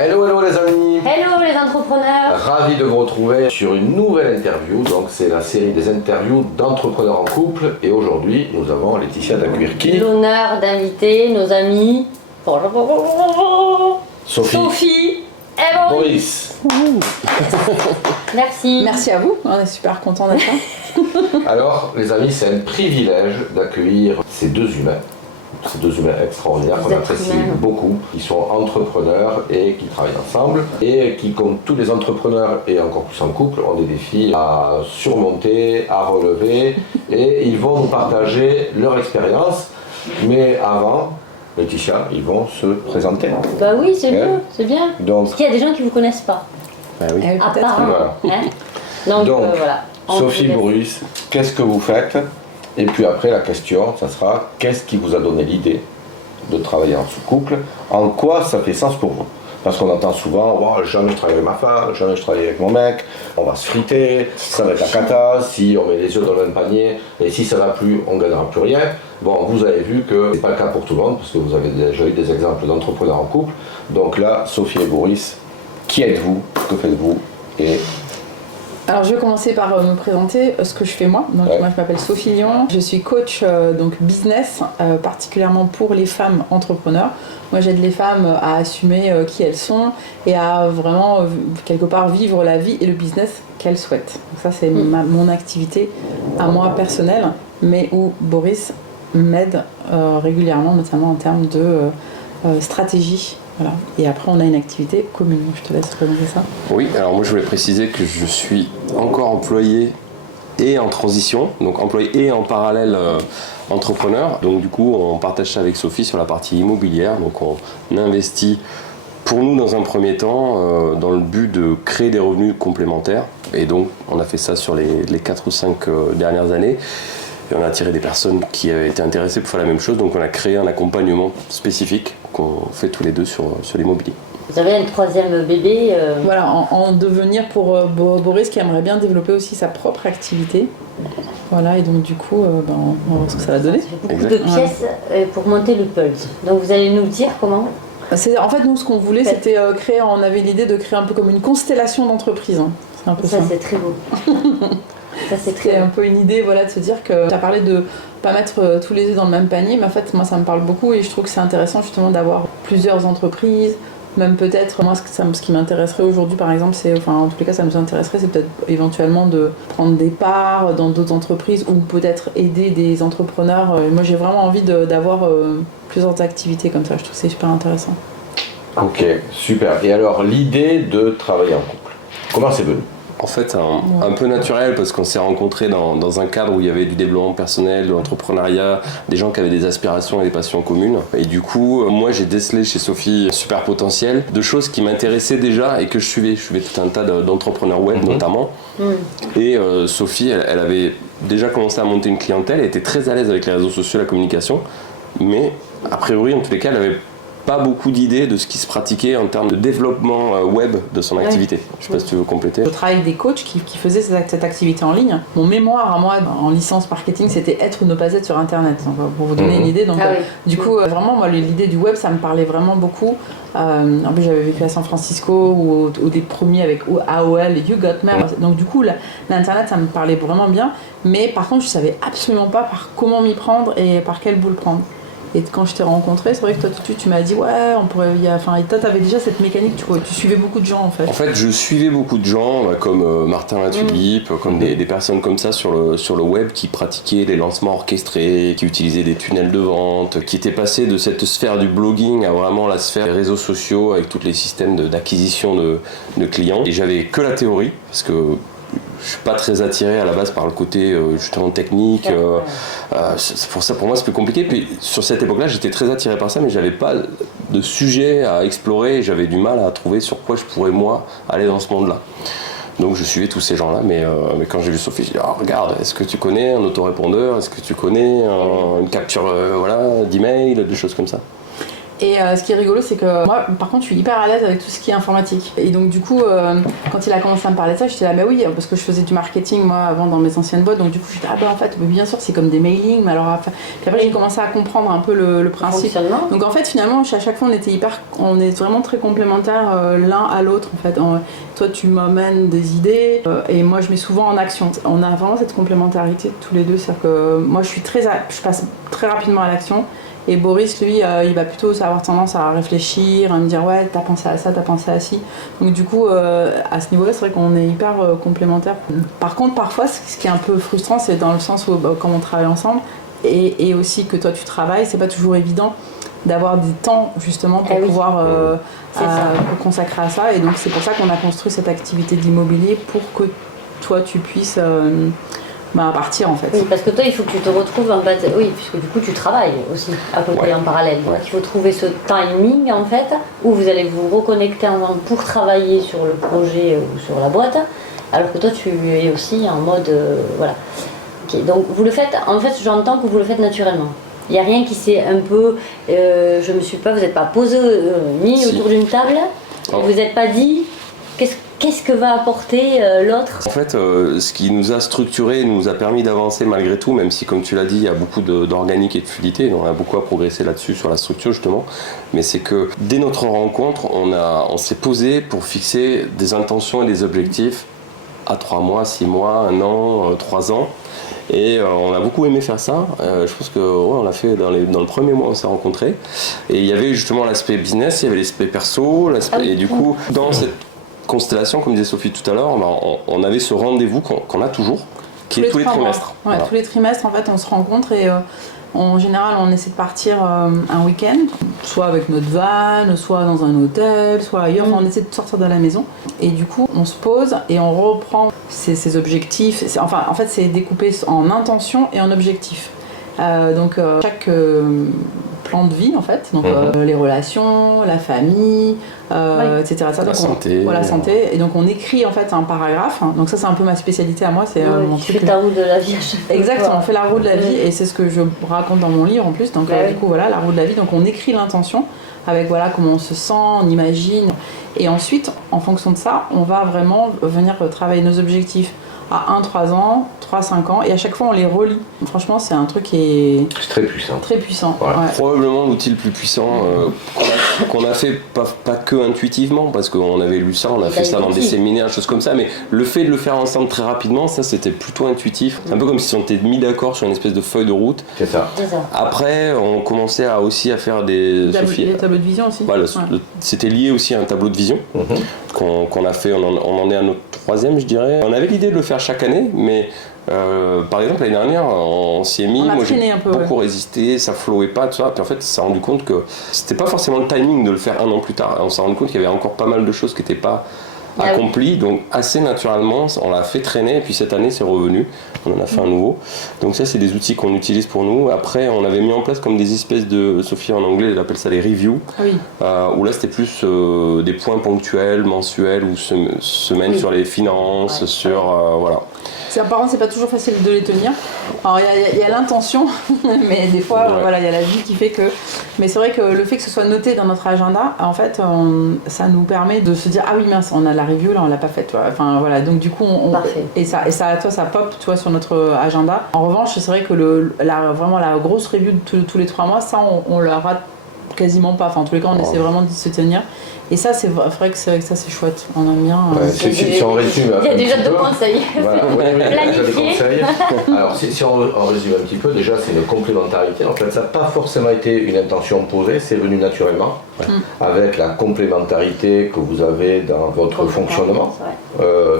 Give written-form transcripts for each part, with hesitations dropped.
Hello, hello les amis. Hello les entrepreneurs. Ravi de vous retrouver sur une nouvelle interview. Donc c'est la série des interviews d'entrepreneurs en couple. Et aujourd'hui, nous avons Laetitia d'accueillir qui? L'honneur d'inviter nos amis Sophie et Boris. Merci. Merci à vous, on est super contents d'être là. Alors les amis, c'est un privilège d'accueillir ces deux humains extraordinaires qu'on apprécie beaucoup, qui sont entrepreneurs et qui travaillent ensemble et qui, comme tous les entrepreneurs et encore plus en couple, ont des défis à surmonter, à relever et ils vont nous partager leur expérience. Mais avant, Laetitia, ils vont se présenter. Bah oui, c'est mieux, c'est bien. Donc, parce qu'il y a des gens qui vous connaissent pas. bah oui. Apparemment. Voilà. Donc, voilà. Sophie, Boris, qu'est-ce que vous faites? Et puis après, la question, ça sera qu'est-ce qui vous a donné l'idée de travailler en couple? En quoi ça fait sens pour vous? Parce qu'on entend souvent, oh, jamais je travaille avec ma femme, jamais je travaille avec mon mec, on va se friter, ça va être la cata, si on met les œufs dans le même panier, et si ça va plus, on ne gagnera plus rien. Bon, vous avez vu que c'est pas le cas pour tout le monde, parce que vous avez déjà eu des exemples d'entrepreneurs en couple. Donc là, Sophie et Boris, qui êtes-vous? Que faites-vous? Et alors je vais commencer par me présenter ce que je fais moi. Donc moi je m'appelle Sophie Lyon, je suis coach donc business, particulièrement pour les femmes entrepreneurs. Moi j'aide les femmes à assumer qui elles sont et à vraiment quelque part vivre la vie et le business qu'elles souhaitent. Donc ça c'est mon activité à moi personnelle, mais où Boris m'aide régulièrement, notamment en termes de stratégie. Voilà. Et après, on a une activité commune. Je te laisse présenter ça. Oui, alors moi je voulais préciser que je suis encore employé et en transition, donc employé et en parallèle entrepreneur. Donc du coup, on partage ça avec Sophie sur la partie immobilière. Donc on investit pour nous dans un premier temps dans le but de créer des revenus complémentaires. Et donc on a fait ça sur les 4 ou 5 dernières années. Et on a attiré des personnes qui avaient été intéressées pour faire la même chose. Donc on a créé un accompagnement spécifique qu'on fait tous les deux sur l'immobilier. Vous avez un troisième bébé Voilà, en devenir pour Boris qui aimerait bien développer aussi sa propre activité. Voilà, et donc du coup, on va voir ce que ça va donner. Ça fait beaucoup de pièces pour monter le Pulse. Donc vous allez nous dire comment? En fait, nous, ce qu'on voulait, c'était créer, on avait l'idée de créer un peu comme une constellation d'entreprises. Hein. C'est un peu ça. C'est très beau. C'est un peu une idée, voilà, de se dire que tu as parlé de pas mettre tous les œufs dans le même panier, mais en fait, moi, ça me parle beaucoup et je trouve que c'est intéressant justement d'avoir plusieurs entreprises, même peut-être, moi, ce qui m'intéresserait aujourd'hui, par exemple, c'est, enfin, en tous les cas, ça nous intéresserait, c'est peut-être éventuellement de prendre des parts dans d'autres entreprises ou peut-être aider des entrepreneurs. Moi, j'ai vraiment envie d'avoir plusieurs activités comme ça, je trouve que c'est super intéressant. ok, super. Et alors, l'idée de travailler en couple, comment c'est venu? En fait, un peu naturel parce qu'on s'est rencontrés dans un cadre où il y avait du développement personnel, de l'entrepreneuriat, des gens qui avaient des aspirations et des passions communes. Et du coup, moi j'ai décelé chez Sophie un super potentiel de choses qui m'intéressaient déjà et que je suivais. Je suivais tout un tas d'entrepreneurs web notamment. Et Sophie, elle avait déjà commencé à monter une clientèle, elle était très à l'aise avec les réseaux sociaux et la communication. Mais a priori, en tous les cas, elle avait pas beaucoup d'idées de ce qui se pratiquait en termes de développement web de son activité. Je sais pas si tu veux compléter. Je travaille avec des coachs qui faisaient cette activité en ligne. Mon mémoire à moi en licence marketing, c'était être ou ne pas être sur internet, pour vous donner une idée. Donc, du coup, vraiment, moi, l'idée du web, ça me parlait vraiment beaucoup. En plus, j'avais vécu à San Francisco ou des premiers avec AOL et You Got Mail. Donc, du coup, l'internet, ça me parlait vraiment bien. Mais par contre, je savais absolument pas par comment m'y prendre et par quelle boule prendre. Et quand je t'ai rencontré, c'est vrai que toi tout de suite tu m'as dit ouais, on pourrait. Et toi t'avais déjà cette mécanique, tu suivais beaucoup de gens en fait. En fait, je suivais beaucoup de gens comme Martin Latulippe, comme des personnes comme ça sur le web qui pratiquaient les lancements orchestrés, qui utilisaient des tunnels de vente, qui étaient passés de cette sphère du blogging à vraiment la sphère des réseaux sociaux avec tous les systèmes d'acquisition de clients. Et j'avais que la théorie parce que je suis pas très attiré à la base par le côté justement technique. C'est pour ça, pour moi, c'est plus compliqué. Puis sur cette époque-là, j'étais très attiré par ça, mais j'avais pas de sujet à explorer. J'avais du mal à trouver sur quoi je pourrais moi aller dans ce monde-là. Donc je suivais tous ces gens-là, mais quand j'ai vu Sophie, j'ai dit regarde, est-ce que tu connais un autorépondeur, est-ce que tu connais une capture d'email, des choses comme ça. Et ce qui est rigolo, c'est que moi, par contre, je suis hyper à l'aise avec tout ce qui est informatique. Et donc, du coup, quand il a commencé à me parler de ça, j'étais là, bah oui, parce que je faisais du marketing, moi, avant, dans mes anciennes boîtes. Donc, du coup, j'étais, ah bah en fait, bien sûr, c'est comme des mailings, mais alors. Puis après, j'ai commencé à comprendre un peu le principe. Donc, en fait, finalement, à chaque fois, on est vraiment très complémentaires l'un à l'autre, en fait. Toi, tu m'amènes des idées, et moi, je mets souvent en action. On a vraiment cette complémentarité tous les deux. C'est-à-dire que moi, je passe très rapidement à l'action. Et Boris, lui, il va plutôt avoir tendance à réfléchir, à me dire ouais, t'as pensé à ça, t'as pensé à ci. Donc du coup, à ce niveau-là, c'est vrai qu'on est hyper complémentaires. Par contre, parfois, ce qui est un peu frustrant, c'est dans le sens où quand on travaille ensemble, et aussi que toi tu travailles, c'est pas toujours évident d'avoir des temps justement pour pouvoir consacrer à ça. Et donc c'est pour ça qu'on a construit cette activité d'immobilier pour que toi tu puisses... partir en fait. Oui, parce que toi, il faut que tu te retrouves en fait, oui, puisque du coup, tu travailles aussi à côté en parallèle. Donc, il faut trouver ce timing en fait où vous allez vous reconnecter pour travailler sur le projet ou sur la boîte, alors que toi, tu es aussi en mode voilà. Ok, donc vous le faites. En fait, j'entends que vous le faites naturellement. Il n'y a rien qui s'est un peu, vous n'êtes pas posé mis autour d'une table, vous n'êtes pas dit qu'est-ce que va apporter l'autre. En fait, ce qui nous a structuré, nous a permis d'avancer malgré tout, même si, comme tu l'as dit, il y a beaucoup d'organique et de fluidité, on a beaucoup à progresser là-dessus, sur la structure justement, mais c'est que dès notre rencontre, on s'est posé pour fixer des intentions et des objectifs à 3 mois, 6 mois, 1 an, 3 ans. Et on a beaucoup aimé faire ça. Je pense que on l'a fait dans le premier mois où on s'est rencontrés. Et il y avait justement l'aspect business, il y avait l'aspect perso, et du coup, dans cette constellation, comme disait Sophie tout à l'heure, on avait ce rendez-vous qu'on a toujours, qui est tous les trimestres. Ouais, voilà. Tous les trimestres, en fait, on se rencontre et en général, on essaie de partir un week-end, soit avec notre van, soit dans un hôtel, soit ailleurs. On essaie de sortir de la maison. Et du coup, on se pose et on reprend ses objectifs. En fait, c'est découpé en intentions et en objectifs. Donc, chaque plan de vie, en fait. Donc, les relations, la famille, etc. La santé. Voilà, santé. Et donc, on écrit, en fait, un paragraphe. Donc, ça, c'est un peu ma spécialité à moi. C'est mon truc. Tu fais ta roue de la vie à chaque fois. Exactement, on fait la roue de la vie et c'est ce que je raconte dans mon livre en plus. Donc, du coup, voilà, la roue de la vie. Donc, on écrit l'intention avec voilà comment on se sent, on imagine. Et ensuite, en fonction de ça, on va vraiment venir travailler nos objectifs à 1, 3 ans, 3, 5 ans, et à chaque fois on les relie. Franchement, c'est un truc qui est très puissant. Très puissant. Voilà. Ouais. Probablement l'outil le plus puissant qu'on a fait, pas que intuitivement, parce qu'on avait lu ça, on a fait ça dans des séminaires, choses comme ça, mais le fait de le faire ensemble très rapidement, ça c'était plutôt intuitif. C'est un peu comme si on était mis d'accord sur une espèce de feuille de route. C'est ça. Après, on commençait aussi à faire des tableaux de vision aussi. Voilà, c'était lié aussi à un tableau de vision qu'on a fait, on en est à notre 3e, je dirais. On avait l'idée de le faire chaque année, mais par exemple l'année dernière on s'y est mis, moi j'ai beaucoup résisté, ça flowait pas, tout ça, puis en fait on s'est rendu compte que c'était pas forcément le timing de le faire 1 an plus tard, on s'est rendu compte qu'il y avait encore pas mal de choses qui n'étaient pas accomplies, donc assez naturellement on l'a fait traîner, et puis cette année c'est revenu, on en a fait un nouveau, donc ça c'est des outils qu'on utilise pour nous. Après on avait mis en place comme des espèces de, Sophie en anglais elle appelle ça les reviews, où là c'était plus des points ponctuels, mensuels ou semaines sur les finances, sur voilà. Par contre, c'est pas toujours facile de les tenir. Alors, il y a l'intention, mais des fois, voilà, il y a la vie qui fait que. Mais c'est vrai que le fait que ce soit noté dans notre agenda, en fait, ça nous permet de se dire ah oui mince, on a la review là, on l'a pas faite. Enfin voilà, donc du coup, et ça, toi, ça pop, tu vois, sur notre agenda. En revanche, c'est vrai que vraiment la grosse review de tous les 3 mois, ça, on la rate quasiment pas. Enfin, en tous les cas, on essaie vraiment de se tenir. Et ça, c'est vrai que ça, c'est chouette. On aime bien. Si on résume il y a déjà 2 conseils. Voilà. Planifier. Alors, si on résume un petit peu, déjà, c'est une complémentarité. En fait, ça n'a pas forcément été une intention posée, c'est venu naturellement, avec la complémentarité que vous avez dans votre fonctionnement.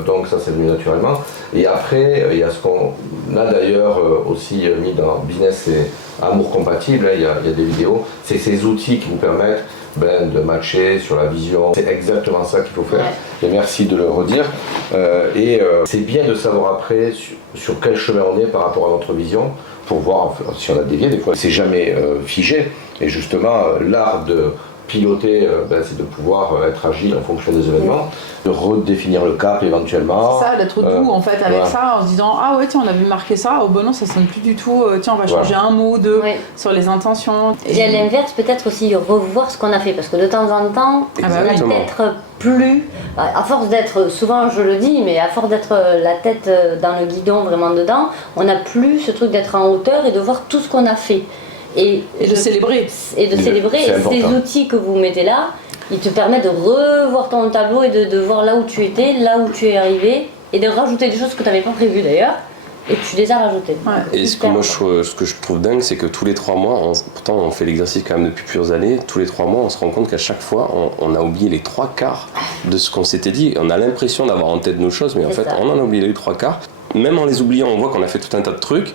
Donc, ça, c'est venu naturellement. Et après, il y a ce qu'on a d'ailleurs aussi mis dans Business et Amour Compatible, il y a des vidéos. C'est ces outils qui vous permettent de matcher sur la vision, c'est exactement ça qu'il faut faire, et merci de le redire. C'est bien de savoir après sur quel chemin on est par rapport à notre vision, pour voir si on a dévié. Des fois c'est jamais figé, et justement l'art piloter, c'est de pouvoir être agile en fonction des événements, de redéfinir le cap éventuellement. C'est ça, d'être doux en fait avec ça, en se disant ah ouais tiens on avait marqué ça, oh bon non ça sonne plus du tout, tiens on va changer un mot ou deux sur les intentions. Et à l'inverse peut-être aussi revoir ce qu'on a fait, parce que de temps en temps, peut-être plus, à force d'être, souvent je le dis, mais à force d'être la tête dans le guidon vraiment dedans, on n'a plus ce truc d'être en hauteur et de voir tout ce qu'on a fait. Et de célébrer. Et de célébrer. Et ces outils que vous mettez là, ils te permettent de revoir ton tableau et de voir là où tu étais, là où tu es arrivé, et de rajouter des choses que tu n'avais pas prévues d'ailleurs. Et tu les as rajoutées. Et ce que je trouve dingue, c'est que tous les 3 mois, pourtant on fait l'exercice quand même depuis plusieurs années, tous les 3 mois on se rend compte qu'à chaque fois on a oublié les 3/4 de ce qu'on s'était dit. On a l'impression d'avoir en tête nos choses, mais en fait on en a oublié les 3/4. Même en les oubliant, on voit qu'on a fait tout un tas de trucs.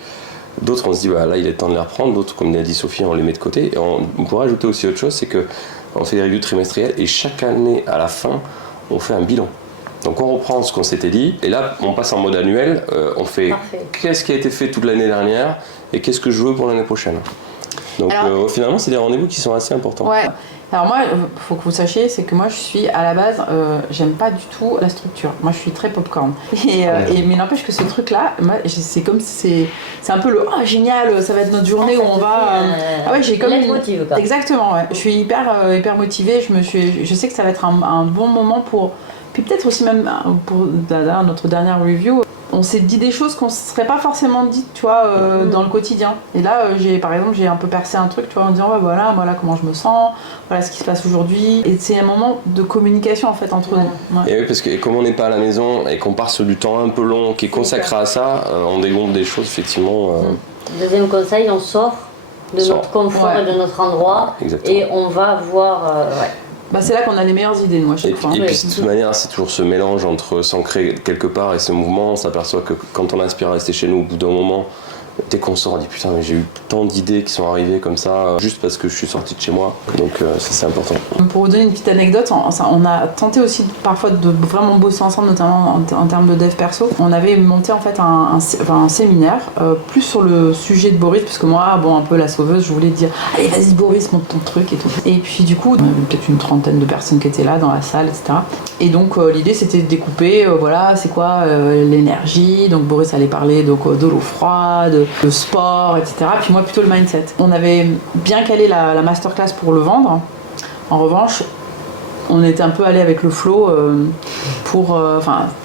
D'autres on se dit là il est temps de les reprendre, d'autres comme l'a dit Sophie on les met de côté. Et on pourrait ajouter aussi autre chose, c'est qu'on fait des reviews trimestrielles et chaque année à la fin on fait un bilan. Donc on reprend ce qu'on s'était dit, et là on passe en mode annuel, on fait qu'est-ce qui a été fait toute l'année dernière, et qu'est-ce que je veux pour l'année prochaine. Donc finalement c'est des rendez-vous qui sont assez importants. Ouais. Alors moi, il faut que vous sachiez, c'est que moi je suis à la base, j'aime pas du tout la structure. Moi je suis très popcorn. Mais n'empêche que ce truc-là, c'est comme c'est un peu le génial, ça va être notre journée où on va. J'ai comme exactement. Ouais. Je suis hyper motivée. Je sais que ça va être un bon moment pour. Puis peut-être aussi même pour notre dernière review, on s'est dit des choses qu'on ne se serait pas forcément dites, tu vois, dans le quotidien. Et là, par exemple, j'ai un peu percé un truc, tu vois, en disant voilà comment je me sens, voilà ce qui se passe aujourd'hui. Et c'est un moment de communication en fait entre nous. Ouais. Et oui, parce que comme on n'est pas à la maison et qu'on part sur du temps un peu long qui est consacré à ça, on dégonfle des choses effectivement. Deuxième conseil, on sort de notre confort et de notre endroit. Exactement. Et on va voir. C'est là qu'on a les meilleures idées, moi, chaque fois. Et puis, de toute manière, c'est toujours ce mélange entre s'ancrer quelque part et ce mouvement. On s'aperçoit que quand on aspire à rester chez nous, au bout d'un moment, dès qu'on sort, on dit putain, mais j'ai eu tant d'idées qui sont arrivées comme ça, juste parce que je suis sorti de chez moi. Donc, ça, c'est important. Pour vous donner une petite anecdote, on a tenté aussi parfois de vraiment bosser ensemble, notamment en termes de dev perso. On avait monté en fait un séminaire, plus sur le sujet de Boris, parce que moi, un peu la sauveuse, je voulais dire allez, vas-y Boris, monte ton truc et tout. Et puis du coup, on avait peut-être une 30aine de personnes qui étaient là dans la salle, etc. Et donc, l'idée c'était de découper, c'est quoi l'énergie. Donc, Boris allait parler de l'eau froide, le sport, etc. Puis moi, plutôt le mindset. On avait bien calé la masterclass pour le vendre. En revanche, on était un peu allé avec le flow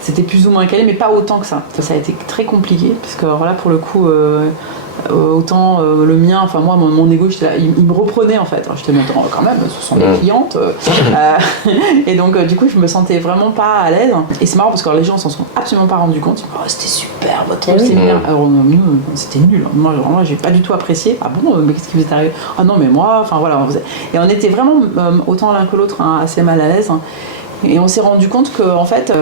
c'était plus ou moins calé, mais pas autant que ça. Ça a été très compliqué, parce que alors là, pour le coup, autant le mien, moi, mon ego, il me reprenait en fait. J'étais mais attends, quand même, ce sont des clientes. Et donc, du coup, je me sentais vraiment pas à l'aise. Et c'est marrant parce que les gens s'en sont absolument pas rendus compte. Ils me disent, c'était super, votre truc, c'est bien. Alors, nous, c'était nul. Moi, vraiment, j'ai pas du tout apprécié. Ah bon, mais qu'est-ce qui vous est arrivé? Ah non, mais moi, Et on était vraiment, autant l'un que l'autre, assez mal à l'aise. Et on s'est rendu compte qu'en fait,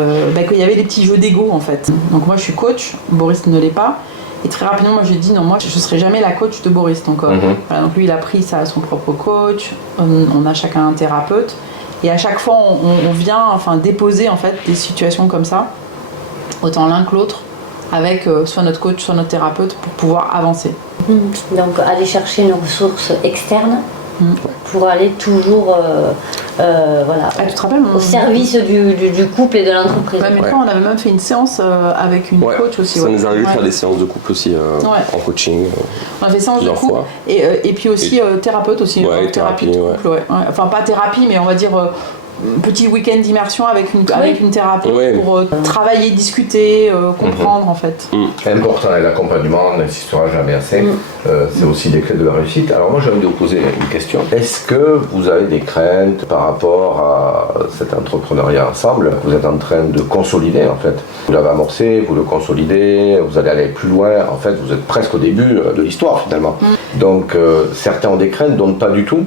qu'il y avait des petits jeux d'ego en fait. Donc moi je suis coach, Boris ne l'est pas. Et très rapidement moi j'ai dit non, moi je ne serai jamais la coach de Boris. Donc, donc lui il a pris son propre coach, on a chacun un thérapeute. Et à chaque fois on vient déposer en fait des situations comme ça, autant l'un que l'autre, avec soit notre coach, soit notre thérapeute pour pouvoir avancer. Donc aller chercher une ressource externe. Pour aller toujours tu te rappelles, au service du couple et de l'entreprise. Mais toi, on avait même fait une séance avec une coach aussi. Ça nous arrive de faire des séances de couple aussi en coaching. On a fait séance de couple et puis aussi thérapeute aussi. Thérapie de couple, Enfin pas thérapie, mais on va dire petit week-end d'immersion avec une thérapeute pour travailler, discuter, comprendre en fait. Important, et l'accompagnement, on n'insistera jamais assez. C'est aussi des clés de la réussite. Alors moi j'ai envie de vous poser une question. Est-ce que vous avez des craintes par rapport à cet entrepreneuriat ensemble? Vous êtes en train de consolider en fait. Vous l'avez amorcé, vous le consolidez, vous allez aller plus loin. En fait vous êtes presque au début de l'histoire finalement. Donc certains ont des craintes, d'autres pas du tout.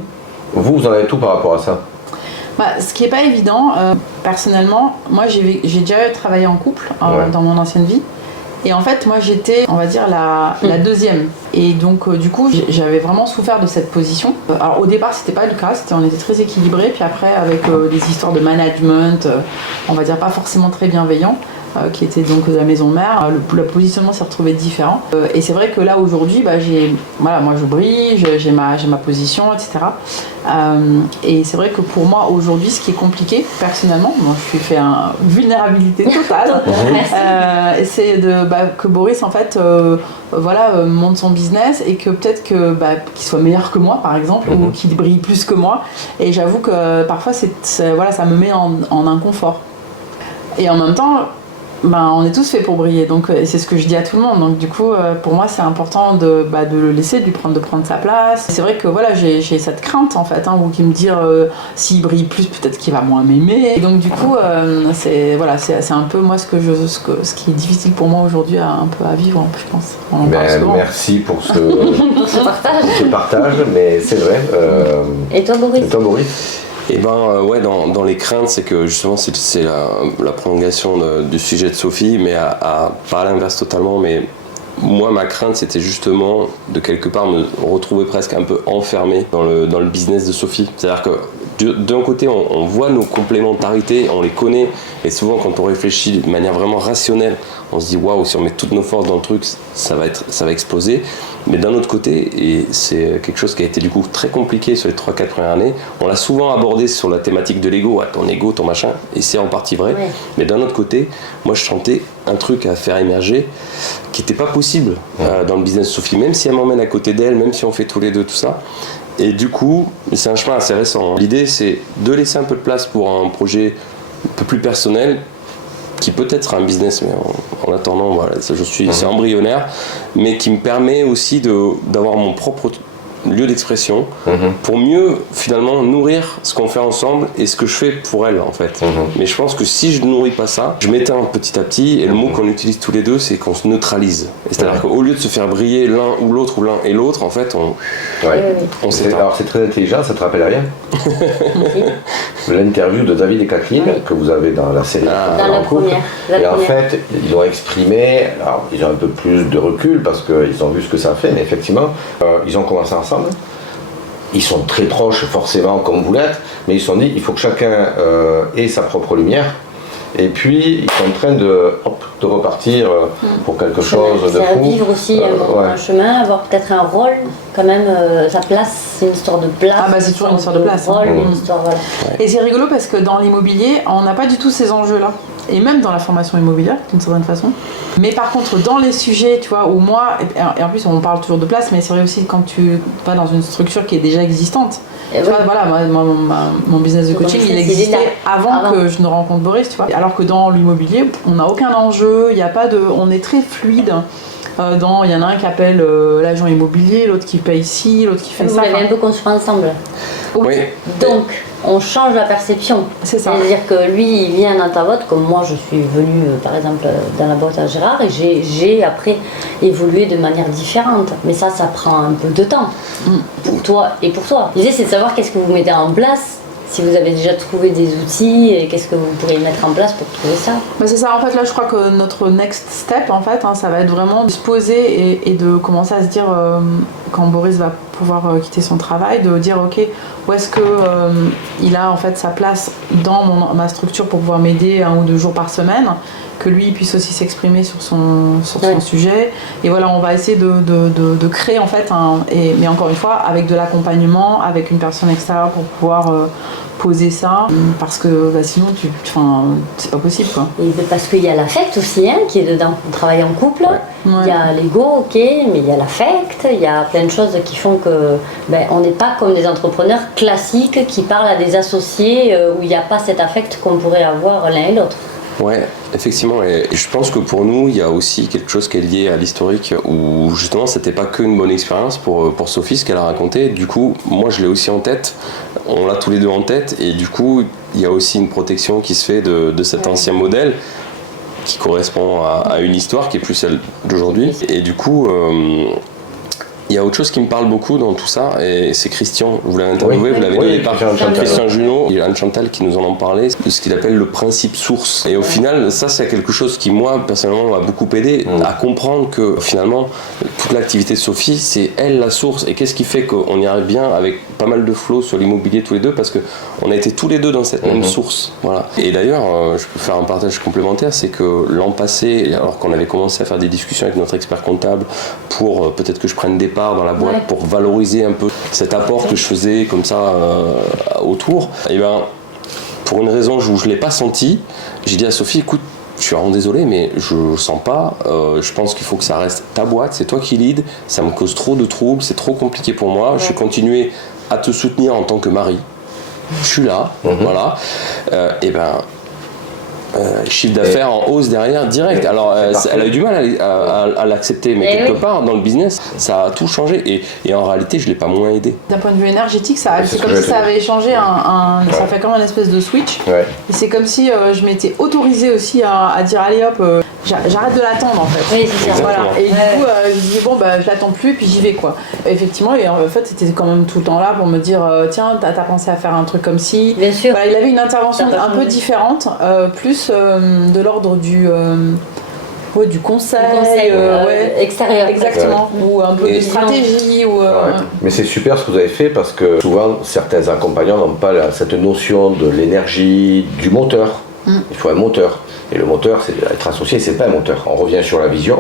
Vous en avez tout par rapport à ça? Ce qui n'est pas évident, personnellement, moi j'ai déjà travaillé en couple dans mon ancienne vie. Et en fait, moi j'étais, on va dire, la deuxième. Et donc, du coup, j'avais vraiment souffert de cette position. Alors au départ, c'était pas le cas, on était très équilibrés. Puis après, avec des histoires de management, on va dire pas forcément très bienveillants, qui était donc de la maison mère. Le positionnement s'est retrouvé différent. Et c'est vrai que là aujourd'hui, moi je brille, j'ai ma position, etc. Et c'est vrai que pour moi aujourd'hui, ce qui est compliqué personnellement, je suis fait une vulnérabilité totale, c'est que Boris en fait monte son business et que peut-être qu'il soit meilleur que moi par exemple, ou qu'il brille plus que moi. Et j'avoue que parfois ça me met en inconfort. Et en même temps, on est tous faits pour briller, donc c'est ce que je dis à tout le monde. Donc du coup, pour moi, c'est important de le laisser, de prendre sa place. C'est vrai que j'ai cette crainte en fait, ou qui me dire s'il brille plus, peut-être qu'il va moins m'aimer. Et donc du coup, c'est un peu moi ce qui est difficile pour moi aujourd'hui à vivre, je pense. On en parle souvent. Merci pour ce partage, mais c'est vrai. Et toi, Boris? Et dans les craintes, c'est que justement c'est la prolongation du sujet de Sophie, mais pas à l'inverse totalement. Mais moi, ma crainte, c'était justement de quelque part me retrouver presque un peu enfermé dans le business de Sophie. C'est-à-dire que d'un côté, on voit nos complémentarités, on les connaît, et souvent quand on réfléchit de manière vraiment rationnelle, on se dit waouh, si on met toutes nos forces dans le truc, ça va exploser. Mais d'un autre côté, et c'est quelque chose qui a été du coup très compliqué sur les 3-4 premières années, on l'a souvent abordé sur la thématique de l'ego, ton ego, ton machin, et c'est en partie vrai. Ouais. Mais d'un autre côté, moi je sentais un truc à faire émerger qui n'était pas possible dans le business de Sophie, même si elle m'emmène à côté d'elle, même si on fait tous les deux tout ça. Et du coup, c'est un chemin assez récent. L'idée, c'est de laisser un peu de place pour un projet un peu plus personnel, qui peut-être sera un business, mais en attendant, c'est embryonnaire, mais qui me permet aussi d'avoir mon propre lieu d'expression pour mieux finalement nourrir ce qu'on fait ensemble et ce que je fais pour elle en fait. Mais je pense que si je ne nourris pas ça, je m'éteins petit à petit, et le mot qu'on utilise tous les deux, c'est qu'on se neutralise. C'est-à-dire qu'au lieu de se faire briller l'un ou l'autre, ou l'un et l'autre, en fait on s'éteint. Alors c'est très intelligent, ça te rappelle rien? L'interview de David et Catherine que vous avez dans la série dans la première. Et en fait, ils ont exprimé, alors ils ont un peu plus de recul parce qu'ils ont vu ce que ça fait, mais effectivement, ils ont commencé ensemble. Ils sont très proches, forcément, comme vous l'êtes, mais ils se sont dit il faut que chacun ait sa propre lumière. Et puis, ils sont en train de repartir pour quelque chose de fou. C'est à vivre aussi un chemin, avoir peut-être un rôle, quand même, sa place, c'est une histoire de place. C'est toujours une histoire de place. Rôle, une histoire, voilà. Et c'est rigolo parce que dans l'immobilier, on n'a pas du tout ces enjeux-là. Et même dans la formation immobilière, d'une certaine façon. Mais par contre, dans les sujets, tu vois, où moi, et en plus on parle toujours de place, mais c'est vrai aussi quand tu vas dans une structure qui est déjà existante. Tu vois, voilà, mon business de coaching, il existait avant que je ne rencontre Boris, tu vois. Alors que dans l'immobilier, on n'a aucun enjeu, il y a pas de, on est très fluide. Il y en a un qui appelle l'agent immobilier, l'autre qui paye ici, l'autre qui fait ça. Vous l'avez un peu construit ensemble. Oui. Donc, on change la perception. C'est ça. C'est-à-dire que lui, il vient dans ta boîte, comme moi, je suis venue, par exemple, dans la boîte à Gérard, et j'ai après évolué de manière différente. Mais ça prend un peu de temps, pour toi et pour toi. L'idée, c'est de savoir qu'est-ce que vous mettez en place, si vous avez déjà trouvé des outils, et qu'est-ce que vous pourriez mettre en place pour trouver ça. C'est ça, en fait, là, je crois que notre next step, en fait, ça va être vraiment de se poser et de commencer à se dire, quand Boris va pouvoir quitter son travail, de dire, ok, où est-ce que il a en fait sa place dans ma structure pour pouvoir m'aider 1 ou 2 jours par semaine, que lui puisse aussi s'exprimer sur son sujet. Et voilà, on va essayer de créer en fait mais encore une fois, avec de l'accompagnement, avec une personne extérieure pour pouvoir poser ça, parce que sinon c'est pas possible, quoi. Et parce qu'il y a l'affect aussi qui est dedans. On travaille en couple, il y a l'ego, mais il y a l'affect, il y a plein de choses qui font que on n'est pas comme des entrepreneurs classiques qui parlent à des associés où il n'y a pas cet affect qu'on pourrait avoir l'un et l'autre. Ouais, effectivement, et je pense que pour nous, il y a aussi quelque chose qui est lié à l'historique, où justement, c'était pas qu'une bonne expérience pour Sophie, ce qu'elle a raconté. Du coup, moi, je l'ai aussi en tête, on l'a tous les deux en tête, et du coup, il y a aussi une protection qui se fait de cet ancien modèle, qui correspond à une histoire qui est plus celle d'aujourd'hui. Et du coup, Il y a autre chose qui me parle beaucoup dans tout ça, et c'est Christian, vous l'avez interviewé, Oui. vous l'avez Oui, donné par Christian Christian Junot et Anne-Chantal qui nous en ont parlé, de ce qu'il appelle le principe source. Et au final, ça c'est quelque chose qui, moi, personnellement, m'a beaucoup aidé à comprendre que, finalement, toute l'activité de Sophie, c'est elle la source. Et qu'est-ce qui fait qu'on y arrive bien avec pas mal de flow sur l'immobilier tous les deux, parce qu'on a été tous les deux dans cette même source. Voilà. Et d'ailleurs, je peux faire un partage complémentaire, c'est que l'an passé, alors qu'on avait commencé à faire des discussions avec notre expert comptable pour peut-être que je prenne des parts dans la boîte pour valoriser un peu cet apport que je faisais comme ça autour, et ben pour une raison où je ne l'ai pas senti, j'ai dit à Sophie, écoute, je suis vraiment désolé, mais je ne sens pas, je pense qu'il faut que ça reste ta boîte, c'est toi qui lead, ça me cause trop de troubles, c'est trop compliqué pour moi, je vais continuer à te soutenir en tant que mari, je suis là, voilà, et ben chiffre d'affaires en hausse derrière direct. Alors elle a eu du mal à l'accepter, mais quelque part dans le business ça a tout changé, et en réalité je l'ai pas moins aidé. D'un point de vue énergétique, c'est comme si ça avait changé ça fait comme un espèce de switch. Et c'est comme si je m'étais autorisée aussi à dire allez hop, j'arrête de l'attendre en fait. Oui, c'est ça. Voilà. Et du coup je disais bon bah je l'attends plus, puis j'y vais quoi. Et effectivement, et en fait c'était quand même tout le temps là pour me dire tiens t'as pensé à faire un truc comme ci. Bien sûr. Voilà, il avait une intervention un peu différente, plus de l'ordre du conseil, extérieur. Exactement. Ou un peu de stratégie. Mais c'est super ce que vous avez fait, parce que souvent certains accompagnants n'ont pas cette notion de l'énergie, du moteur. Il faut un moteur. Et le moteur, c'est être associé, c'est pas un moteur. On revient sur la vision,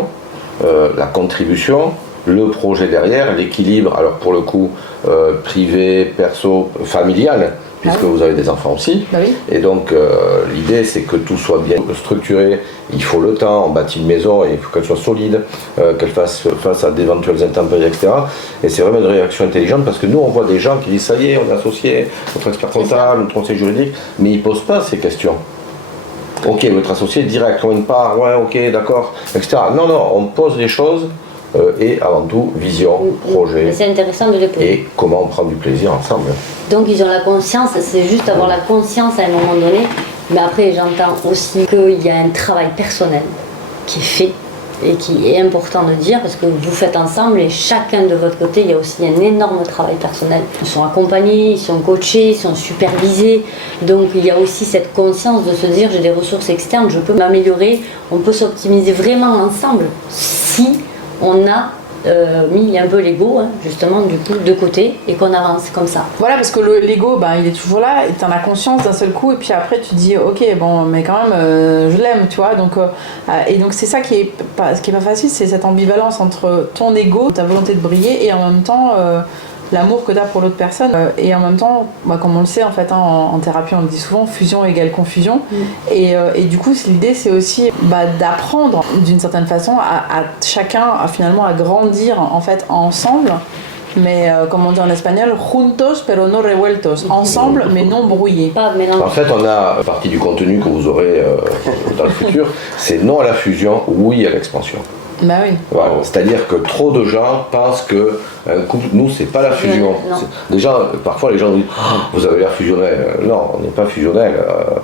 la contribution, le projet derrière, l'équilibre, alors pour le coup privé, perso, familial, puisque vous avez des enfants aussi. Bah oui. Et donc l'idée c'est que tout soit bien structuré, il faut le temps, on bâtit une maison et il faut qu'elle soit solide, qu'elle fasse face à d'éventuelles intempéries, etc. Et c'est vraiment une réaction intelligente, parce que nous on voit des gens qui disent ça y est, on est associé, notre expert comptable, notre conseil juridique, mais ils ne posent pas ces questions. Ok, votre associé direct, combien de parts, ouais ok d'accord, etc. Non, on pose les choses. Et avant tout, vision, projet, c'est intéressant de les poser. et comment on prend du plaisir ensemble. Donc ils ont la conscience, c'est juste avoir la conscience à un moment donné, mais après j'entends aussi qu'il y a un travail personnel qui est fait et qui est important de dire, parce que vous faites ensemble et chacun de votre côté, il y a aussi un énorme travail personnel. Ils sont accompagnés, ils sont coachés, ils sont supervisés, donc il y a aussi cette conscience de se dire j'ai des ressources externes, je peux m'améliorer, on peut s'optimiser vraiment ensemble si on a mis un peu l'ego, justement, du coup, de côté, et qu'on avance comme ça. Voilà, parce que l'ego, il est toujours là, et t'en as conscience d'un seul coup, et puis après tu te dis, ok, bon, mais quand même, je l'aime, tu vois. Donc, et donc c'est ça qui est pas facile, c'est cette ambivalence entre ton ego, ta volonté de briller, et en même temps l'amour que tu as pour l'autre personne. Et en même temps, comme on le sait en fait, en thérapie on le dit souvent, fusion égale confusion. Et du coup l'idée c'est aussi d'apprendre d'une certaine façon à chacun finalement à grandir en fait ensemble. Mais comme on dit en espagnol, juntos pero no revueltos, ensemble mais non brouillés. Pas mélanger. En fait, on a partie du contenu que vous aurez dans le futur, c'est non à la fusion, oui à l'expansion. Bah oui. Voilà. C'est-à-dire que trop de gens pensent que un couple, nous, c'est pas la fusion. Déjà, parfois les gens nous disent vous avez l'air fusionnel. Non, on n'est pas fusionnel,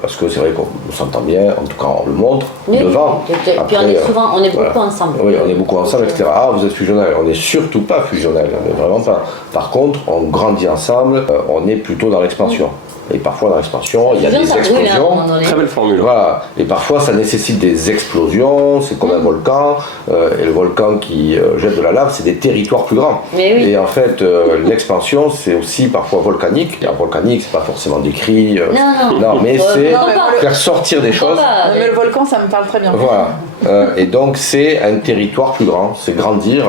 parce que c'est vrai qu'on s'entend bien, en tout cas on le montre devant. Et puis on est beaucoup ensemble. Oui, on est beaucoup ensemble, etc. Ah, vous êtes fusionnel. On n'est surtout pas fusionnel, on n'est vraiment pas. Par contre, on grandit ensemble, on est plutôt dans l'expansion. Et parfois dans l'expansion, il y a des explosions. Très belle formule. Voilà. Et parfois ça nécessite des explosions, c'est comme un volcan, et le volcan qui jette de la lave, c'est des territoires plus grands. Et en fait, l'expansion c'est aussi parfois volcanique. Et volcanique, c'est pas forcément des cris, non, mais c'est faire sortir des choses. Mais le volcan, ça me parle très bien. Voilà. Et donc c'est un territoire plus grand, c'est grandir,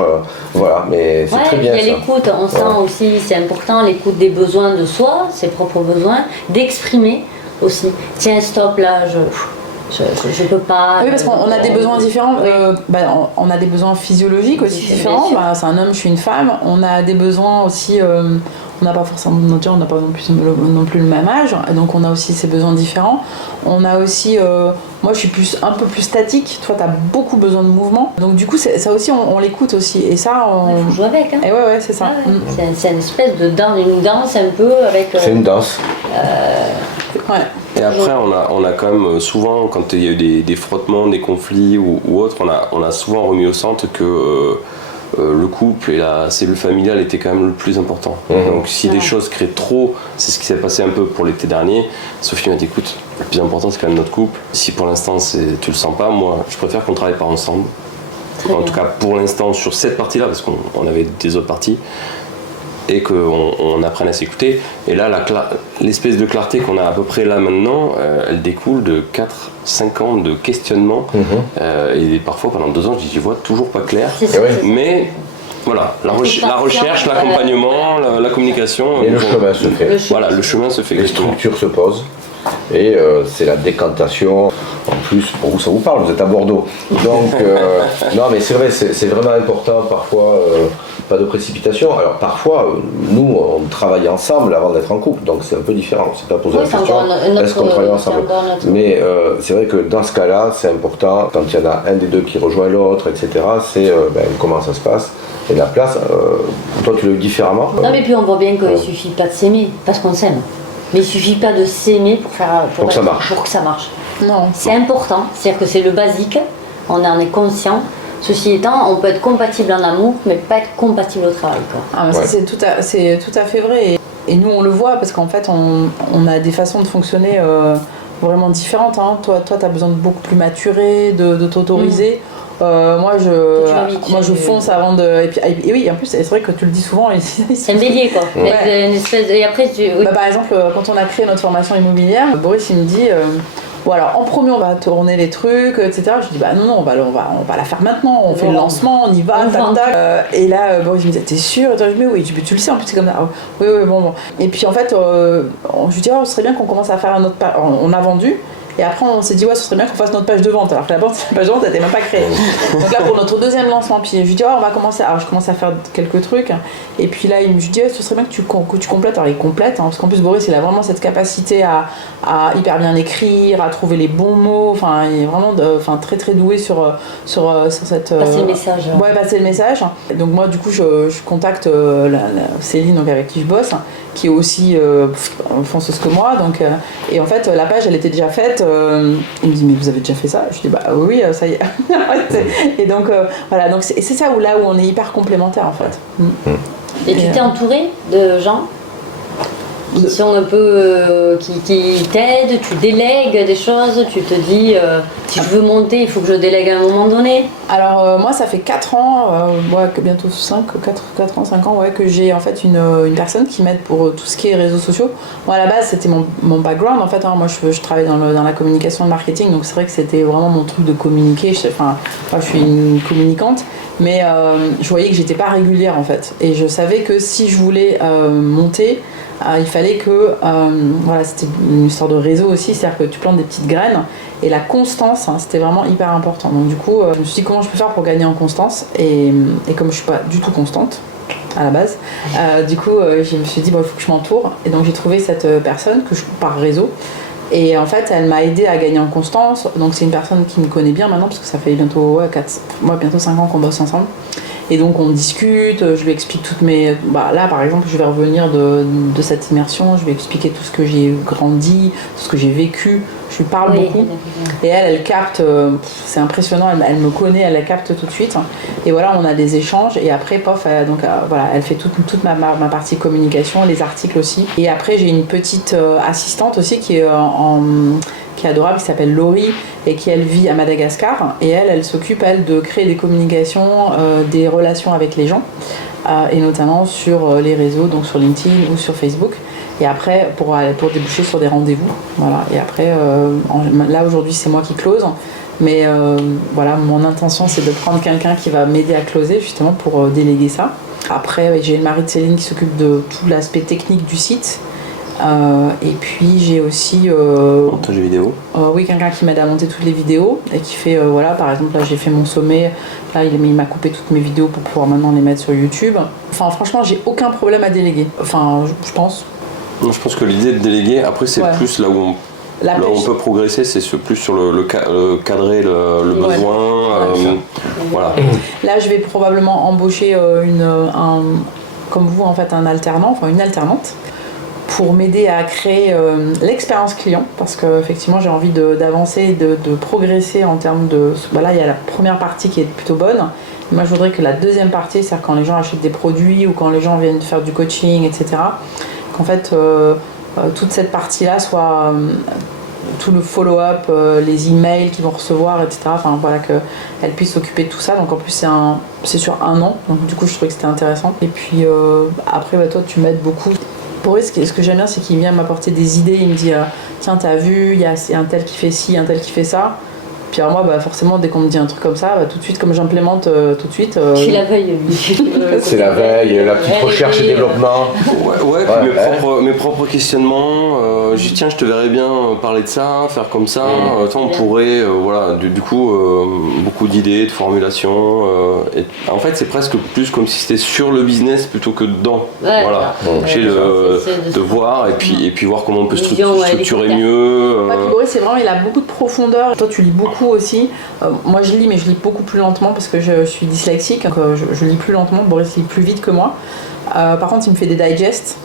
voilà, mais c'est très bien ça. Il y a l'écoute, on sent aussi, c'est important, l'écoute des besoins de soi, ses propres besoins, d'exprimer aussi. Tiens, stop, là, je peux pas. Oui, parce qu'on a des besoins différents. On a des besoins physiologiques aussi différents. C'est un homme, je suis une femme. On a des besoins aussi. On n'a pas forcément, on n'a pas non plus le même âge, donc on a aussi ces besoins différents. On a aussi, moi je suis un peu plus statique, toi tu as beaucoup besoin de mouvement, donc du coup ça aussi on l'écoute aussi, et ça il faut jouer avec. Et ouais, c'est ça. C'est une espèce de danse, une danse un peu avec. C'est une danse. Et après, on a quand même souvent, quand il y a eu des frottements, des conflits ou autres, on a souvent remis au centre que le couple et la cellule familiale étaient quand même le plus important. Donc si des choses créent trop, c'est ce qui s'est passé un peu pour l'été dernier, Sophie m'a dit écoute, le plus important c'est quand même notre couple. Si pour l'instant tu le sens pas, moi je préfère qu'on travaille pas ensemble. En tout cas pour l'instant sur cette partie-là, parce qu'on avait des autres parties, et qu'on apprenne à s'écouter. Et là, l'espèce de clarté qu'on a à peu près là maintenant, elle découle de 4-5 ans de questionnement. Et parfois, pendant 2 ans, j'y vois toujours pas clair. Mais voilà, la recherche, l'accompagnement, la communication. Et le chemin se fait. Voilà, le chemin se fait. Les structures se posent. Et c'est la décantation. En plus, pour vous, ça vous parle, vous êtes à Bordeaux. Donc, non, mais c'est vrai, c'est vraiment important parfois. Pas de précipitation. Alors parfois, nous, on travaille ensemble avant d'être en couple, donc c'est un peu différent. C'est pas poser la question. Est-ce qu'on travaille ensemble? Mais c'est vrai que dans ce cas-là, c'est important quand il y en a un des deux qui rejoint l'autre, etc. C'est comment ça se passe et la place. Toi, tu le vis différemment. Non, mais puis on voit bien qu'il suffit pas de s'aimer, parce qu'on s'aime. Mais il suffit pas de s'aimer pour que ça marche. Pour que ça marche. Non. C'est important, c'est-à-dire que c'est le basique. On en est conscient. Ceci étant, on peut être compatible en amour, mais pas être compatible au travail. Quoi. Ah, mais ça, c'est tout à fait vrai. Et nous, on le voit parce qu'en fait, on a des façons de fonctionner vraiment différentes. Hein. Toi, tu as besoin de beaucoup plus maturer, de t'autoriser. Moi, je fonce avant de. Et oui, en plus, c'est vrai que tu le dis souvent. C'est un bélier, quoi. Une espèce de... Et après, par exemple, quand on a créé notre formation immobilière, Boris, il me dit. Bon alors en premier on va tourner les trucs, etc. Je dis bah non, on va la faire maintenant, on fait le lancement, on y va, tac. Et là Boris me disait t'es sûr? Et toi, je dis mais oui, tu le sais en plus c'est comme ça. Oui, bon. Et puis en fait je lui dis ce serait bien qu'on commence à faire notre page. On a vendu. Et après, on s'est dit, ce serait bien qu'on fasse notre page de vente. Alors que la page de vente, elle n'était même pas créée. Donc là, pour notre deuxième lancement, puis je lui dis, on va commencer. Alors, je commence à faire quelques trucs. Et puis là, il me dit, ce serait bien que tu complètes. Alors, il complète. Parce qu'en plus, Boris, il a vraiment cette capacité à hyper bien écrire, à trouver les bons mots. Enfin, il est vraiment très, très doué sur cette. Passer le message. Ouais, passer le message. Donc, moi, du coup, je contacte Céline, donc, avec qui je bosse, qui est aussi fonceuse que moi. Donc, et en fait, la page, elle était déjà faite. Il me dit mais vous avez déjà fait ça? Je dis bah oui, ça y est. Et donc voilà, donc c'est ça où on est hyper complémentaires en fait. Et tu t'es entouré de gens qui sont un peu qui t'aident, tu délègues des choses, tu te dis si je veux monter il faut que je délègue à un moment donné. Alors moi ça fait 4 ans, bientôt 4 ans, 5 ans que j'ai en fait une personne qui m'aide pour tout ce qui est réseaux sociaux. Moi à la base c'était mon background en fait, hein. Moi je travaille dans la communication et le marketing, donc c'est vrai que c'était vraiment mon truc de communiquer. Moi je suis une communicante, mais je voyais que j'étais pas régulière en fait. Et je savais que si je voulais monter, il fallait que, c'était une histoire de réseau aussi, c'est-à-dire que tu plantes des petites graines et la constance, c'était vraiment hyper important. Donc du coup, je me suis dit comment je peux faire pour gagner en constance et comme je suis pas du tout constante à la base, du coup, je me suis dit il faut que je m'entoure et donc j'ai trouvé cette personne par réseau. Et en fait, elle m'a aidée à gagner en constance. Donc c'est une personne qui me connaît bien maintenant parce que ça fait bientôt 5 ans qu'on bosse ensemble. Et donc on discute, je lui explique toutes mes... là par exemple je vais revenir de cette immersion, je vais expliquer tout ce que j'ai grandi, tout ce que j'ai vécu, je lui parle beaucoup. Et elle capte, c'est impressionnant, elle me connaît, elle la capte tout de suite. Et voilà, on a des échanges et après elle fait toute ma partie communication, les articles aussi. Et après j'ai une petite assistante aussi qui est qui est adorable, qui s'appelle Laurie et qui elle vit à Madagascar et elle s'occupe de créer des communications, des relations avec les gens et notamment sur les réseaux, donc sur LinkedIn ou sur Facebook et après pour déboucher sur des rendez-vous, voilà. Et après là aujourd'hui c'est moi qui close mais mon intention c'est de prendre quelqu'un qui va m'aider à closer justement pour déléguer ça. Après j'ai le mari de Céline qui s'occupe de tout l'aspect technique du site. Et puis j'ai aussi montage vidéo. Quelqu'un qui m'aide à monter toutes les vidéos et qui fait par exemple là j'ai fait mon sommet, là il m'a coupé toutes mes vidéos pour pouvoir maintenant les mettre sur YouTube. Enfin franchement j'ai aucun problème à déléguer, je pense. Je pense que l'idée de déléguer après c'est plus là où on peut progresser, c'est plus sur le cadrer le besoin. Voilà. Là je vais probablement embaucher comme vous en fait un alternant, une alternante pour m'aider à créer l'expérience client parce que effectivement j'ai envie d'avancer, de progresser en termes de... Là il y a la première partie qui est plutôt bonne Moi, je voudrais que la deuxième partie, c'est-à-dire quand les gens achètent des produits ou quand les gens viennent faire du coaching, etc., qu'en fait, toute cette partie-là soit tout le follow-up, les emails qu'ils vont recevoir, etc. Enfin voilà, qu'elle puisse s'occuper de tout ça. Donc en plus c'est sur 1 an, donc du coup je trouvais que c'était intéressant. Et puis après toi tu m'aides beaucoup. Boris, ce que j'aime bien, c'est qu'il vient m'apporter des idées. Il me dit tiens, t'as vu, il y a un tel qui fait ci, un tel qui fait ça. Puis alors moi, forcément, dès qu'on me dit un truc comme ça, tout de suite, comme j'implémente tout de suite... Je suis la veille, c'est la veille, la petite recherche et développement. Ouais, puis mes propres questionnements, je dis tiens, je te verrais bien parler de ça, faire comme ça, on pourrait, voilà, du coup, beaucoup d'idées, de formulations. Et, en fait, c'est presque plus comme si c'était sur le business plutôt que dedans. Ouais, voilà, de voir et puis voir comment on peut structurer mieux. Puis Boris, c'est vraiment, il a beaucoup de profondeur. Toi, tu lis beaucoup aussi. Moi je lis, mais je lis beaucoup plus lentement parce que je suis dyslexique, donc je lis plus lentement. Boris lit plus vite que moi. Par contre, il me fait des digests.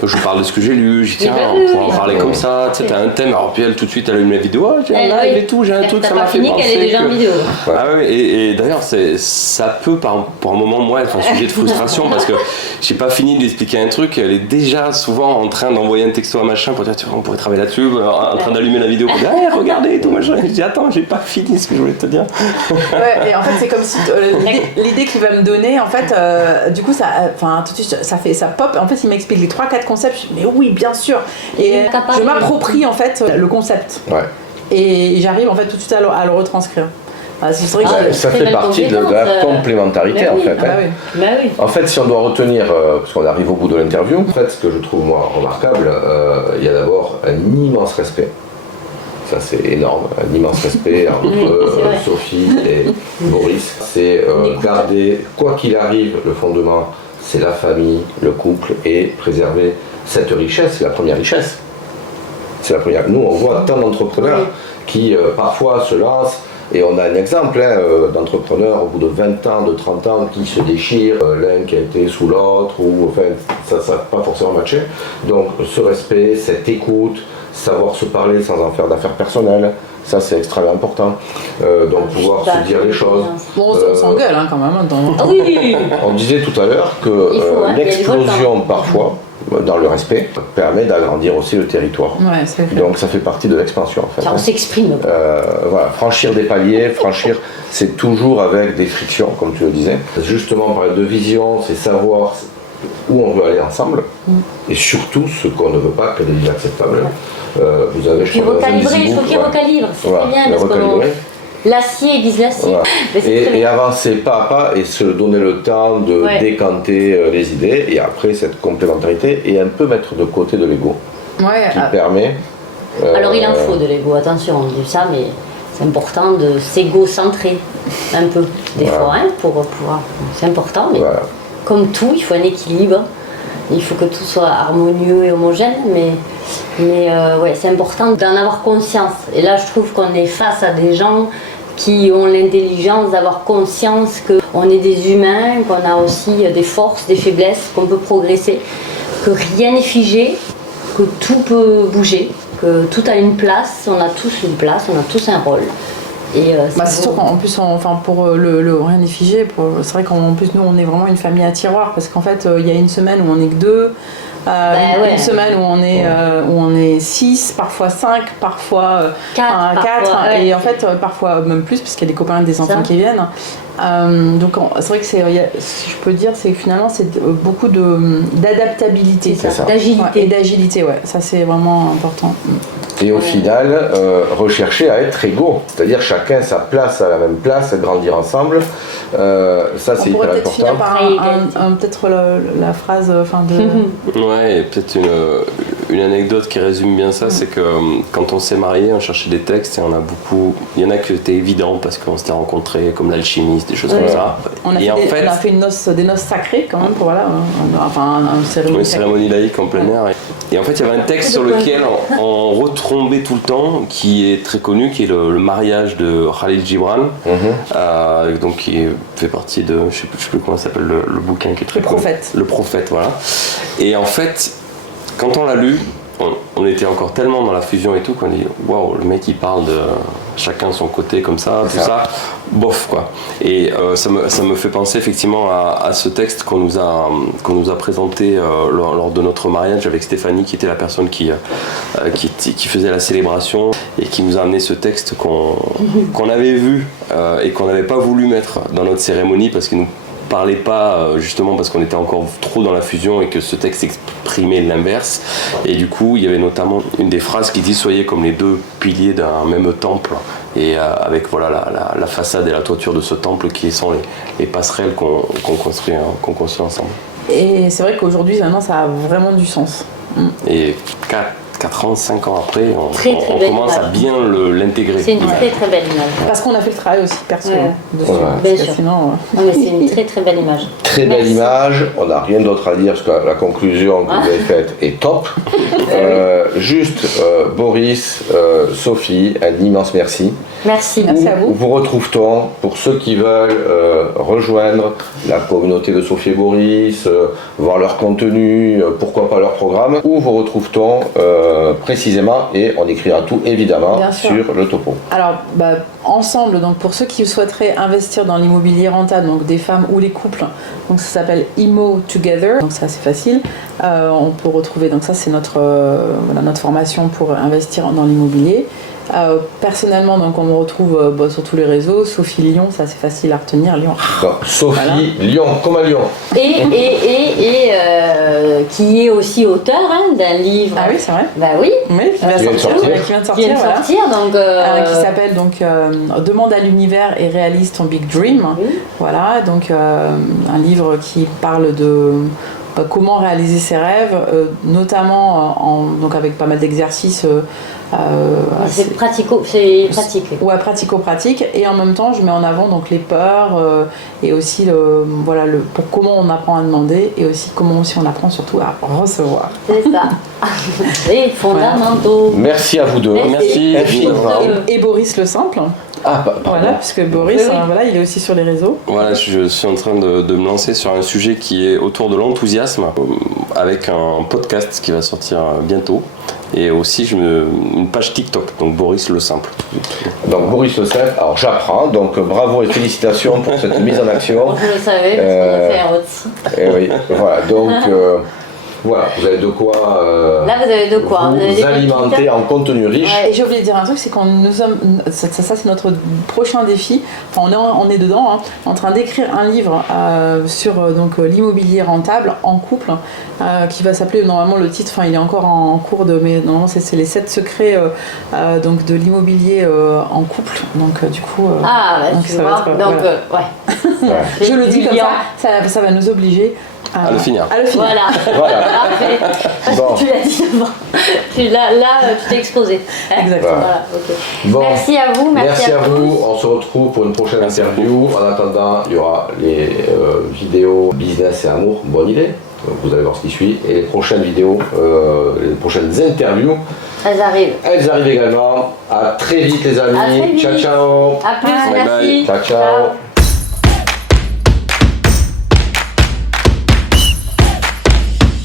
Je parle de ce que j'ai lu, je dis tiens, on pourrait en parler comme ça, tu sais, t'as un thème, alors puis elle tout de suite elle allume la vidéo, j'ai un live et tout, j'ai un truc, ça m'a fait penser. Elle est déjà en vidéo. Ah ouais, et d'ailleurs ça peut pour un moment moi être un sujet de frustration parce que j'ai pas fini de lui expliquer un truc, elle est déjà souvent en train d'envoyer un texto à machin pour dire tu vois, on pourrait travailler là-dessus, en train d'allumer la vidéo pour dire hey, regardez et tout machin, je dis attends, j'ai pas fini ce que je voulais te dire. Ouais, et en fait c'est comme si l'idée qu'il va me donner, en fait, du coup tout de suite ça pop, en fait il m'explique les 3-4 concepts, mais oui bien sûr, et je m'approprie en fait le concept, et j'arrive en fait tout de suite à le retranscrire. C'est vrai que ça fait partie de la complémentarité en fait. En fait, si on doit retenir, parce qu'on arrive au bout de l'interview, en fait ce que je trouve moi remarquable, il y a d'abord un immense respect. Ça c'est énorme, un immense respect entre Sophie et Boris. C'est garder, quoi qu'il arrive, le fondement, c'est la famille, le couple, et préserver cette richesse, c'est la première richesse. C'est la première. Nous, on voit tant d'entrepreneurs qui parfois se lancent, et on a un exemple d'entrepreneurs au bout de 20 ans, de 30 ans, qui se déchirent, l'un qui a été sous l'autre, ou enfin, ça n'a pas forcément matché. Donc, ce respect, cette écoute, savoir se parler sans en faire d'affaires personnelles, ça c'est extrêmement important. Donc pouvoir se dire les choses. Bon, on s'engueule quand même. Oui. On disait tout à l'heure que l'explosion parfois, dans le respect, permet d'agrandir aussi le territoire. Ouais, c'est vrai. Donc ça fait partie de l'expansion en fait. Ça, on s'exprime. Voilà, franchir des paliers, c'est toujours avec des frictions, comme tu le disais. Justement, parler de vision, c'est savoir où on veut aller ensemble, et surtout ce qu'on ne veut pas, qu'elle est inacceptable. Vous avez, puis recalibrer, il faut qu'il recalibre, c'est très bien, parce que l'acier vise l'acier. Voilà. Et avancer pas à pas et se donner le temps de décanter les idées, et après cette complémentarité, et un peu mettre de côté de l'ego, qui permet... Alors il en faut de l'ego, attention, on dit ça, mais c'est important de s'égo-centrer un peu, des fois, pour pouvoir... C'est important, mais comme tout, il faut un équilibre. Il faut que tout soit harmonieux et homogène, mais c'est important d'en avoir conscience. Et là, je trouve qu'on est face à des gens qui ont l'intelligence d'avoir conscience qu'on est des humains, qu'on a aussi des forces, des faiblesses, qu'on peut progresser, que rien n'est figé, que tout peut bouger, que tout a une place, on a tous une place, on a tous un rôle. C'est sûr qu'en plus, pour le rien n'est figé, c'est vrai qu'en plus nous on est vraiment une famille à tiroirs, parce qu'en fait il y a une semaine où on est que 2, une semaine où on est 6, parfois 5, parfois 4, et en fait parfois même plus, parce qu'il y a des copains et des enfants qui viennent. Donc c'est vrai que si je peux dire, c'est que finalement c'est beaucoup d'adaptabilité, d'agilité. Et d'agilité, ça c'est vraiment important. Et au final, rechercher à être égaux, c'est-à-dire chacun sa place à la même place, grandir ensemble, ça c'est hyper important. Finir par peut-être la phrase de... Ouais, et peut-être une anecdote qui résume bien ça, c'est que quand on s'est mariés, on cherchait des textes et il y en a qui étaient évidents parce qu'on s'était rencontrés, comme l'alchimiste, des choses comme ça. On a fait des noces sacrées quand même, pour une cérémonie laïque en plein air. Et en fait, il y avait un texte sur lequel on retombait tout le temps, qui est très connu, qui est le mariage de Khalil Gibran, donc qui fait partie de, je sais plus comment ça s'appelle le bouquin qui est très connu. Le Prophète, voilà. Et en fait, quand on l'a lu, on était encore tellement dans la fusion et tout qu'on dit waouh, le mec il parle de chacun son côté comme ça, tout ça, bof quoi. Et ça me fait penser effectivement à ce texte qu'on nous a présenté lors de notre mariage avec Stéphanie, qui était la personne qui faisait la célébration et qui nous a amené ce texte qu'on avait vu et qu'on n'avait pas voulu mettre dans notre cérémonie parce qu'il nous parlait pas justement parce qu'on était encore trop dans la fusion et que ce texte exprimait l'inverse. Et du coup il y avait notamment une des phrases qui dit soyez comme les deux piliers d'un même temple, et avec voilà la façade et la toiture de ce temple qui sont les passerelles qu'on construit ensemble. Et c'est vrai qu'aujourd'hui maintenant ça a vraiment du sens. Et 4 ans, 5 ans après, on commence image. à bien l'intégrer. C'est une très très belle image. Parce qu'on a fait le travail aussi perso dessus. Ouais. Parce Bien que sûr. sinon, Non, mais c'est une très très belle image. Très belle Merci. image, on n'a rien d'autre à dire parce que la conclusion que vous avez faite est top. Boris, Sophie, un immense merci. Merci. Merci à vous. Où vous retrouve-t-on pour ceux qui veulent rejoindre la communauté de Sophie et Boris, voir leur contenu, pourquoi pas leur programme? Où vous retrouve-t-on précisément? Et on écrira tout évidemment Bien sûr. sur le topo. Alors, ensemble, donc pour ceux qui souhaiteraient investir dans l'immobilier rentable, donc des femmes ou les couples, donc ça s'appelle Immo Together, donc c'est assez facile. On peut retrouver, donc ça c'est notre formation pour investir dans l'immobilier. Personnellement, donc on me retrouve sur tous les réseaux. Sophie Lyon, c'est assez facile à retenir. Lyon. Donc, Sophie, Lyon, comme à Lyon. Et qui est aussi auteur d'un livre. Ah oui, c'est vrai. Bah oui. Oui, qui vient de sortir. Qui vient de voilà. sortir, donc. Qui s'appelle donc Demande à l'univers et réalise ton big dream. Oui. Voilà, donc un livre qui parle de comment réaliser ses rêves, notamment donc avec pas mal d'exercices. C'est pratique. Ouais, pratico-pratique, et en même temps je mets en avant donc les peurs et aussi pour comment on apprend à demander et aussi comment aussi on apprend surtout à recevoir. C'est ça. Les fondamentaux. Merci à vous deux. Merci. Infiniment. Et Boris le simple. Ah, pardon. Voilà, puisque Boris, Oui. il est aussi sur les réseaux. Voilà, je suis en train de me lancer sur un sujet qui est autour de l'enthousiasme, avec un podcast qui va sortir bientôt, et aussi une page TikTok, donc Boris le Simple. Donc Boris Le Simple, alors j'apprends, donc bravo et félicitations pour cette mise en action. Bon, je le savais parce qu'on a fait un autre site. Et oui, voilà, donc voilà, vous avez de quoi Là, vous avez de quoi. Vous avez des vous alimenter pépites. en contenu riche. Et j'ai oublié de dire un truc, c'est qu'on nous sommes, ça c'est notre prochain défi. Enfin, on est dedans, hein, en train d'écrire un livre sur donc l'immobilier rentable en couple, qui va s'appeler normalement le titre. Enfin, il est encore en cours mais normalement c'est les 7 secrets donc de l'immobilier en couple. Donc du coup, donc, tu ça va vois. être, Donc, Ouais. je le dis comme Lyon. ça va nous obliger À le finir. Voilà. Voilà. Parfait. Parce Bon. que tu l'as dit avant. Là, tu t'es exposé. Hein. Exactement. Voilà, ok. Bon. Merci à vous. Merci à tous. vous, on se retrouve pour une prochaine interview. En attendant, il y aura les vidéos business et amour, bonne idée. Vous allez voir ce qui suit. Et les prochaines vidéos, les prochaines interviews, Elles arrivent. elles arrivent également. À très vite les À très amis. vite. Ciao ciao. À plus, Bye merci. bye. Ciao ciao.